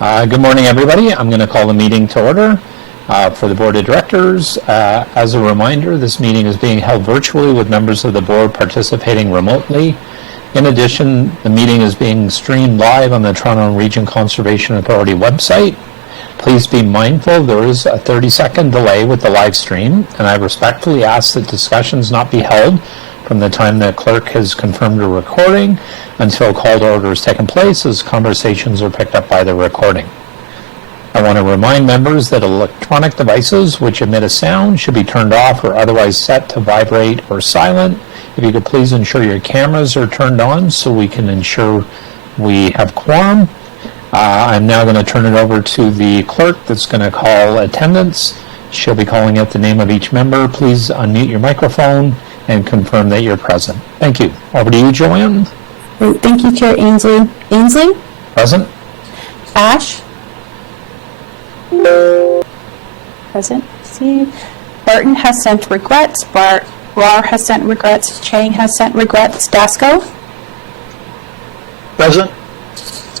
Good morning, everybody. I'm going to call the meeting to order for the Board of Directors. As a reminder, this meeting is being held virtually with members of the Board participating remotely. In addition, the meeting is being streamed live on the Toronto Region Conservation Authority website. Please be mindful there is a 30-second delay with the live stream, and I respectfully ask that discussions not be held from the time the clerk has confirmed a recording until call to order has taken place, as conversations are picked up by the recording. I want to remind members that electronic devices which emit a sound should be turned off or otherwise set to vibrate or silent. If you could please ensure your cameras are turned on so we can ensure we have quorum. I'm now going to turn it over to the clerk that's going to call attendance. She'll be calling out the name of each member. Please unmute your microphone and confirm that you're present. Thank you. Over to you, Joanne. Thank you, Chair Ainsley. Ainsley? Present. Ash? Present. See. Barton has sent regrets. Rar has sent regrets. Chang has sent regrets. Dasco? Present.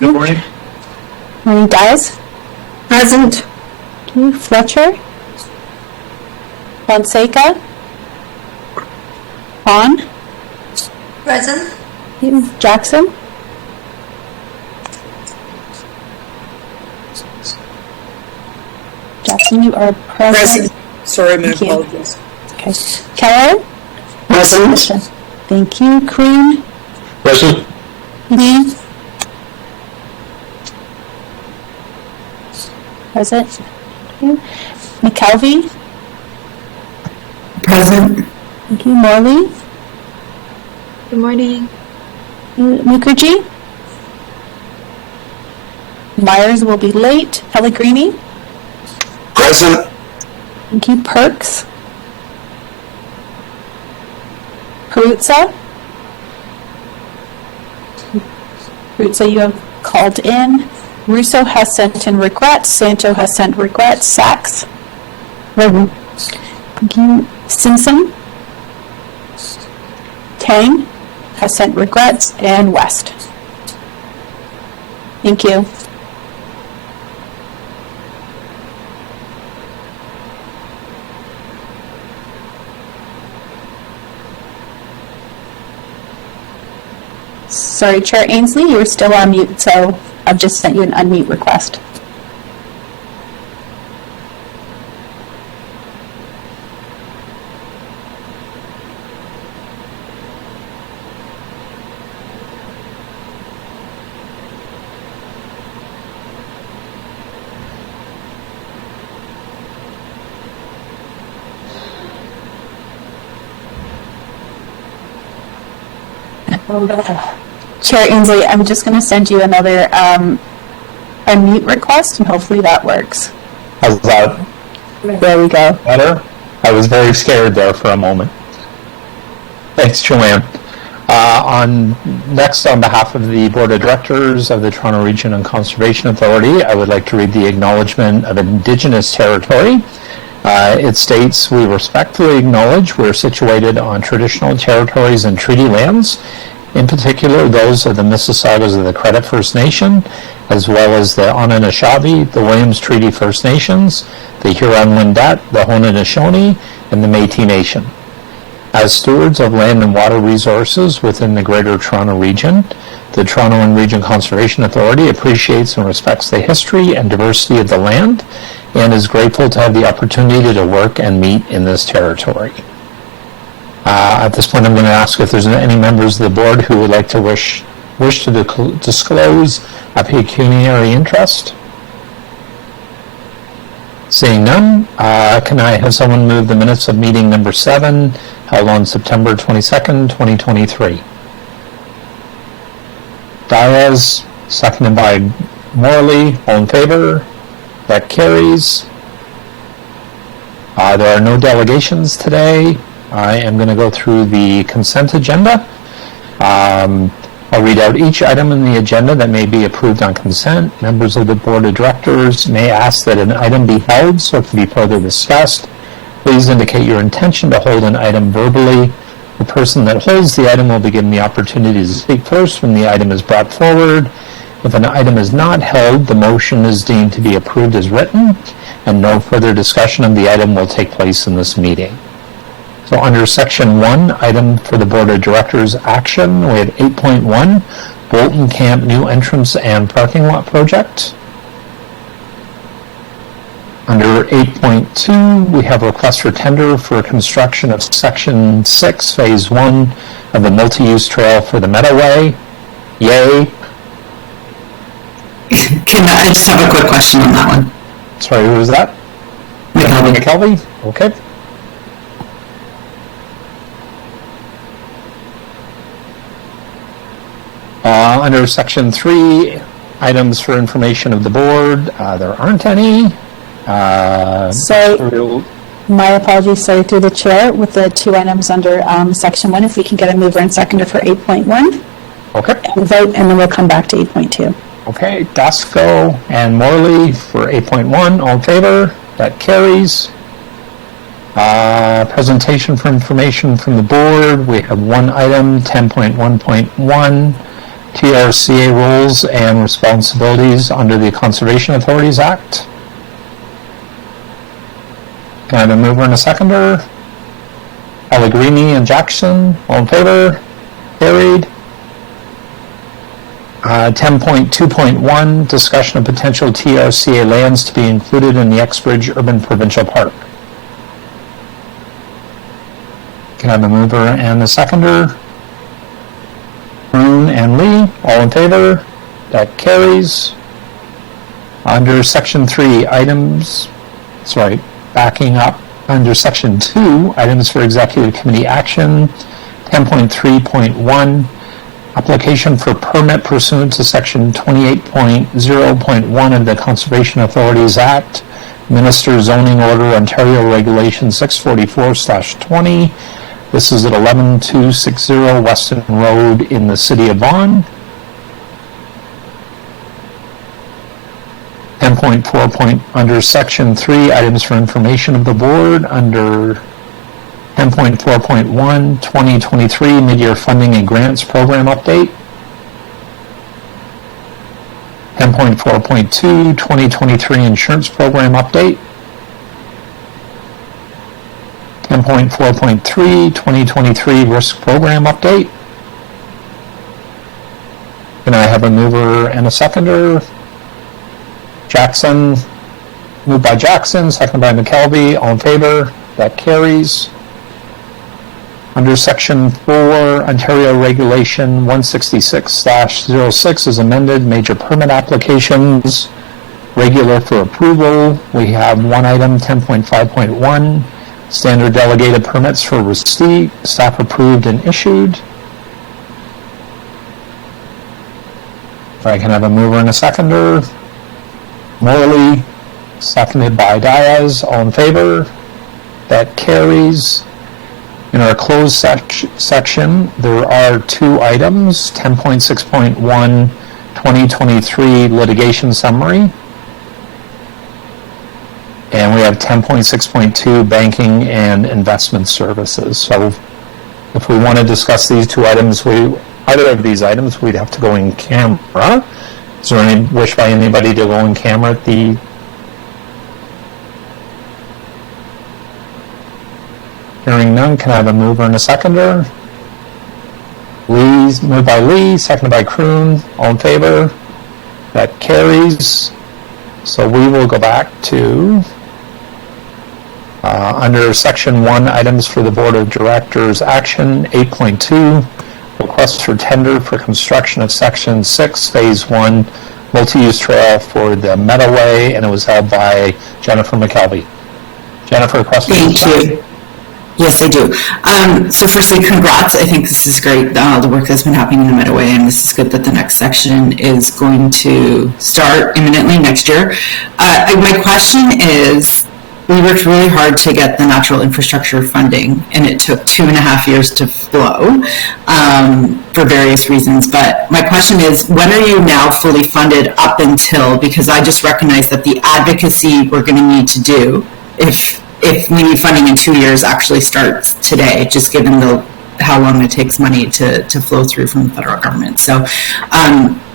Good morning. Morning, Dias? Present. Okay. Fletcher? Fonseca? On? Present. Jackson? Jackson, you are present. Sorry, my apologies. Okay. Keller? Present. Thank you. Crean? Present. Lee? Present. Thank you. McKelvey? Present. Thank you. Morley? Good morning. Mukherjee? Myers will be late. Pellegrini? Present. Thank you. Perks? Peruzza? Peruzza, you have called in. Russo has sent in regrets. Santo has sent regrets. Sachs? Thank you. Simpson? Tang has sent regrets, and West. Thank you. Sorry, Chair Ainsley, you're still on mute, so I've just sent you an unmute request. Chair Ainsley, I'm just going to send you another unmute request, and hopefully that works. How's that? There we go. Better? I was very scared there for a moment. Thanks, Joanne. Next, on behalf of the Board of Directors of the Toronto Region and Conservation Authority, I would like to read the Acknowledgement of Indigenous Territory. It states, we respectfully acknowledge we're situated on traditional territories and treaty lands, in particular those of the Mississaugas of the Credit First Nation, as well as the Anishinaabe, the Williams Treaty First Nations, the Huron-Wendat, the Haudenosaunee, and the Métis Nation. As stewards of land and water resources within the Greater Toronto Region, the Toronto and Region Conservation Authority appreciates and respects the history and diversity of the land and is grateful to have the opportunity to work and meet in this territory. At this point, I'm going to ask if there's any members of the board who would like to wish to disclose a pecuniary interest. Seeing none, can I have someone move the minutes of meeting number 7, held on September 22nd, 2023? Diaz, seconded by Morley. All in favor? That carries. There are no delegations today. I am going to go through the consent agenda. I'll read out each item in the agenda that may be approved on consent. Members of the Board of Directors may ask that an item be held so it can be further discussed. Please indicate your intention to hold an item verbally. The person that holds the item will be given the opportunity to speak first when the item is brought forward. If an item is not held, the motion is deemed to be approved as written, and no further discussion of the item will take place in this meeting. So under Section 1, item for the Board of Directors action, we have 8.1, Bolton Camp new entrance and parking lot project. Under 8.2, we have request for tender for construction of Section 6, Phase 1 of the multi-use trail for the Meadowway. Yay. I just have a quick question on that one? Sorry, who was that? McKelvey? Okay. Under Section 3, items for information of the board, there aren't any. So, my apologies, sorry, through the chair, with the two items under Section 1, if we can get a mover and seconder for 8.1. Okay. And vote, and then we'll come back to 8.2. Okay, Dasco and Morley for 8.1, all in favor? That carries. Presentation for information from the board, we have one item, 10.1.1, TRCA roles and responsibilities under the Conservation Authorities Act. Can I have a mover and a seconder? Pellegrini and Jackson, all in favor? Carried. 10.2.1, discussion of potential TRCA lands to be included in the Exbridge Urban Provincial Park. Can I have a mover and a seconder? Kroon and Lee, all in favor? That carries. Under Section 3, backing up. Under Section 2, items for Executive Committee action, 10.3.1, application for permit pursuant to Section 28.0.1 of the Conservation Authorities Act, Minister Zoning Order Ontario Regulation 644/20. This is at 11260 Weston Road in the City of Vaughan. 10.4. Under Section 3, items for information of the board, under 10.4.1, 2023 mid-year funding and grants program update. 10.4.2, 2023 insurance program update. 10.4.3, 2023 risk program update. Can I have a mover and a seconder? Jackson, moved by Jackson, seconded by McKelvey, all in favor? That carries. Under Section 4, Ontario Regulation 166/06 is amended, major permit applications, regular for approval. We have one item, 10.5.1, standard delegated permits for receipt, staff approved and issued. If I can have a mover and a seconder. Morley, seconded by Diaz, all in favor? That carries. In our closed section, there are two items, 10.6.1, 2023 litigation summary, and we have 10.6.2, banking and investment services. So if we want to discuss these two items, either of these items, we'd have to go in camera. Is there any wish by anybody to go in camera at the... Hearing none, can I have a mover and a seconder? Lee, moved by Lee, seconded by Kroon, all in favor? That carries. So we will go back to under Section 1, items for the Board of Directors action, 8.2, request for tender for construction of Section 6, Phase 1, multi-use trail for the Meadowway, and it was held by Jennifer McKelvey. Jennifer, questions? Thank you. Yes, I do. So firstly, congrats. I think this is great, the work that's been happening in the Meadowway, and this is good that the next section is going to start imminently next year. My question is, we worked really hard to get the natural infrastructure funding, and it took 2.5 years to flow for various reasons. But my question is, when are you now fully funded up until, because I just recognize that the advocacy we're going to need to do, if we need funding in 2 years, actually starts today, just given how long it takes money to flow through from the federal government. So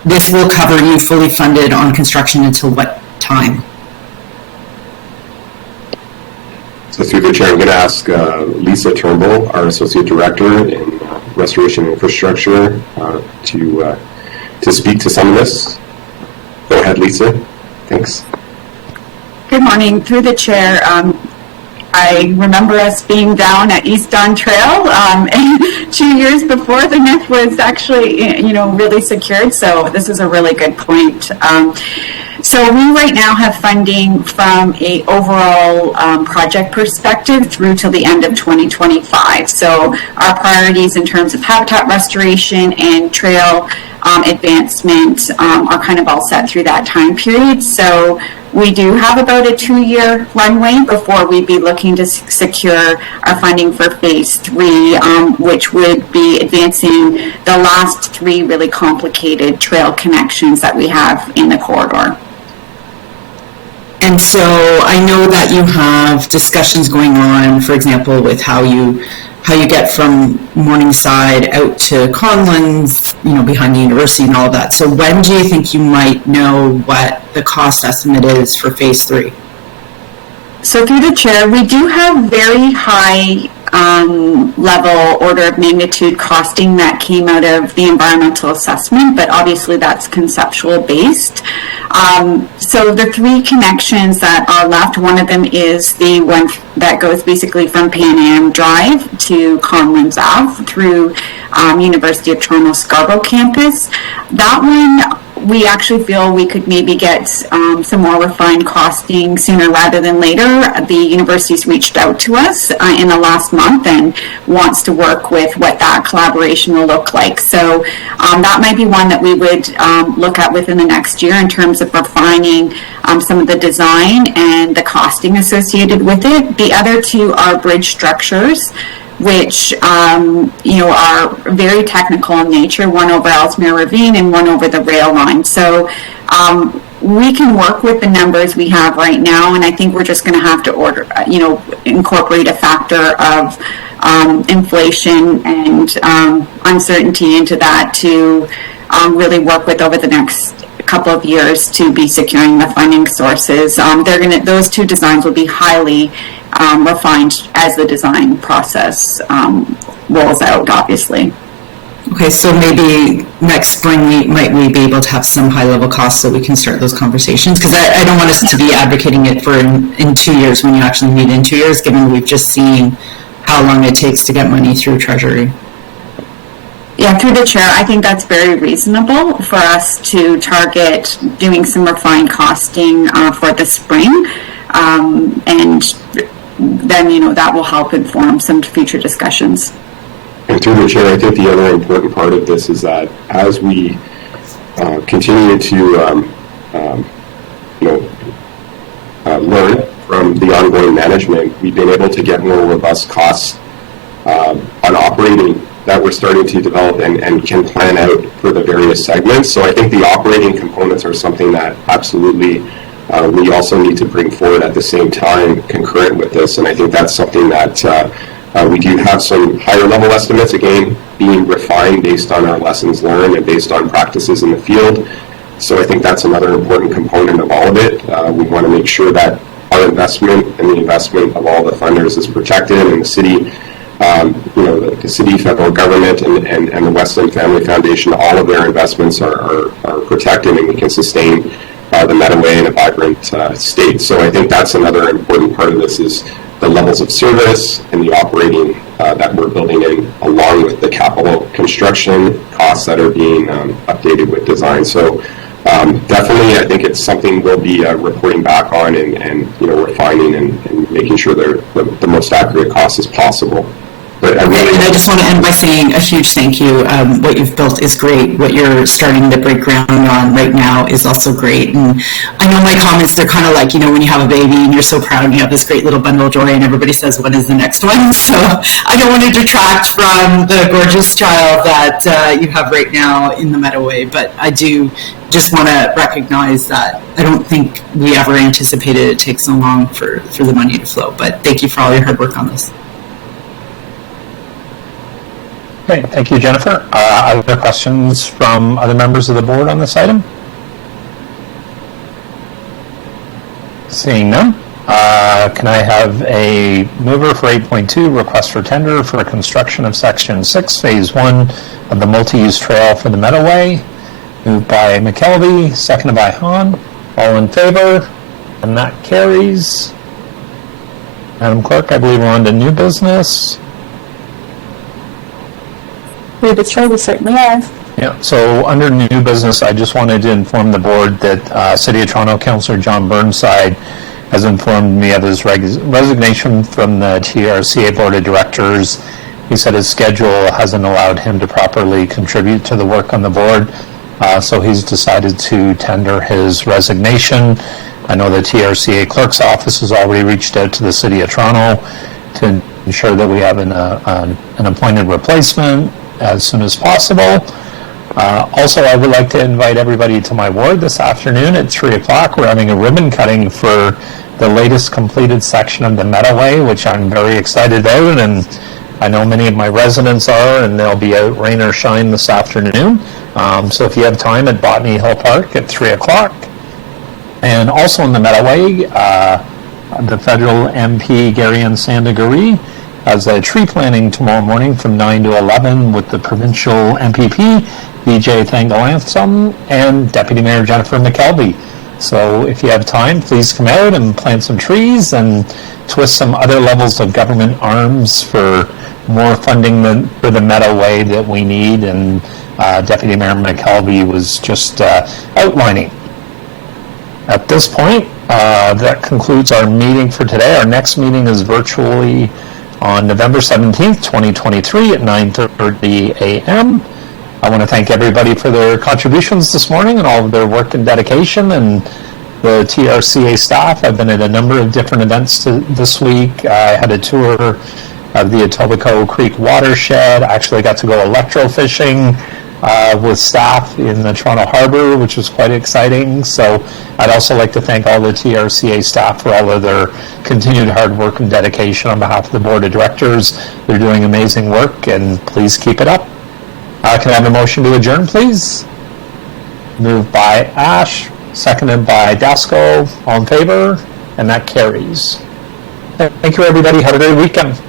this will cover you fully funded on construction until what time? So through the chair, I'm going to ask Lisa Turnbull, our Associate Director in Restoration and Infrastructure, to speak to some of this. Go ahead, Lisa. Thanks. Good morning. Through the chair, I remember us being down at East Don Trail 2 years before the NIF was actually, really secured. So this is a really good point. So we right now have funding from a overall project perspective through till the end of 2025. So our priorities in terms of habitat restoration and trail advancement are kind of all set through that time period. So we do have about a 2-year runway before we'd be looking to secure our funding for phase 3, which would be advancing the last 3 really complicated trail connections that we have in the corridor. And so I know that you have discussions going on, for example, with how you get from Morningside out to Conlins, behind the university and all of that. So when do you think you might know what the cost estimate is for phase 3? So through the chair, we do have very high level order of magnitude costing that came out of the environmental assessment, but obviously that's conceptual based. So the 3 connections that are left, one of them is the one that goes basically from Pan Am Drive to Conlins Ave through University of Toronto Scarborough campus. That one, we actually feel we could maybe get some more refined costing sooner rather than later. The university's reached out to us in the last month and wants to work with what that collaboration will look like. So that might be one that we would look at within the next year in terms of refining some of the design and the costing associated with it. The other 2 are bridge structures, which are very technical in nature, one over Ellesmere Ravine and one over the rail line. So we can work with the numbers we have right now, and I think we're just going to have to incorporate a factor of inflation and uncertainty into that to really work with over the next couple of years to be securing the funding sources. Those 2 designs will be highly refined as the design process rolls out, obviously. Okay, so maybe next spring we be able to have some high-level costs so we can start those conversations? Because I don't want us to be advocating it for in 2 years when you actually need in 2 years, given we've just seen how long it takes to get money through Treasury. Yeah, through the chair, I think that's very reasonable for us to target doing some refined costing for the spring. And then, that will help inform some future discussions. And through the chair, I think the other important part of this is that as we continue to learn from the ongoing management, we've been able to get more robust costs on operating that we're starting to develop and can plan out for the various segments. So I think the operating components are something that absolutely we also need to bring forward at the same time concurrent with this. And I think that's something that we do have some higher level estimates, again, being refined based on our lessons learned and based on practices in the field. So I think that's another important component of all of it. We want to make sure that our investment and the investment of all the funders is protected, and the city, the city, federal government, and the Weston Family Foundation, all of their investments are protected, and we can sustain the Metaway in a vibrant state. So I think that's another important part of this is the levels of service and the operating that we're building in, along with the capital construction costs that are being updated with design. So definitely, I think it's something we'll be reporting back on and refining and making sure they're the most accurate cost as possible. But and I just want to end by saying a huge thank you. What you've built is great. What you're starting to break ground on right now is also great. And I know my comments, they're kind of like, when you have a baby and you're so proud and you have this great little bundle of joy and everybody says, what is the next one? So I don't want to detract from the gorgeous child that you have right now in the Metaway. But I do just want to recognize that I don't think we ever anticipated it take so long for the money to flow. But thank you for all your hard work on this. Okay, thank you, Jennifer. Other questions from other members of the board on this item? Seeing none, can I have a mover for 8.2, request for tender for construction of Section 6, Phase 1 of the multi-use trail for the Meadowway? Moved by McKelvey, seconded by Hahn. All in favor? And that carries. Madam Clerk, I believe we're on to new business. Through the chair, we certainly are. Yeah, so under new business, I just wanted to inform the board that City of Toronto Councillor John Burnside has informed me of his resignation from the TRCA Board of Directors. He said his schedule hasn't allowed him to properly contribute to the work on the board, so he's decided to tender his resignation. I know the TRCA Clerk's Office has already reached out to the City of Toronto to ensure that we have an appointed replacement as soon as possible. Also, I would like to invite everybody to my ward this afternoon at 3 o'clock. We're having a ribbon cutting for the latest completed section of the Meadowway, which I'm very excited about, and I know many of my residents are, and they'll be out rain or shine this afternoon. So if you have time at Botany Hill Park at 3 o'clock. And also in the Meadowway, the federal MP Gary Ann Sandaguri has a tree planting tomorrow morning from 9 to 11 with the provincial MPP, BJ Thangalantham, and Deputy Mayor Jennifer McKelvey. So if you have time, please come out and plant some trees and twist some other levels of government arms for more funding for the Meadowway that we need, and Deputy Mayor McKelvey was just outlining. At this point, that concludes our meeting for today. Our next meeting is virtually on November 17th, 2023 at 9:30 a.m. I want to thank everybody for their contributions this morning and all of their work and dedication, and the TRCA staff. I've been at a number of different events this week. I had a tour of the Etobicoke Creek watershed. I actually got to go electrofishing with staff in the Toronto Harbour, which was quite exciting. So I'd also like to thank all the TRCA staff for all of their continued hard work and dedication on behalf of the Board of Directors. They're doing amazing work, and please keep it up. Can I have a motion to adjourn, please? Moved by Ash, seconded by Dasco. All in favor? And that carries. Thank you, everybody. Have a great weekend.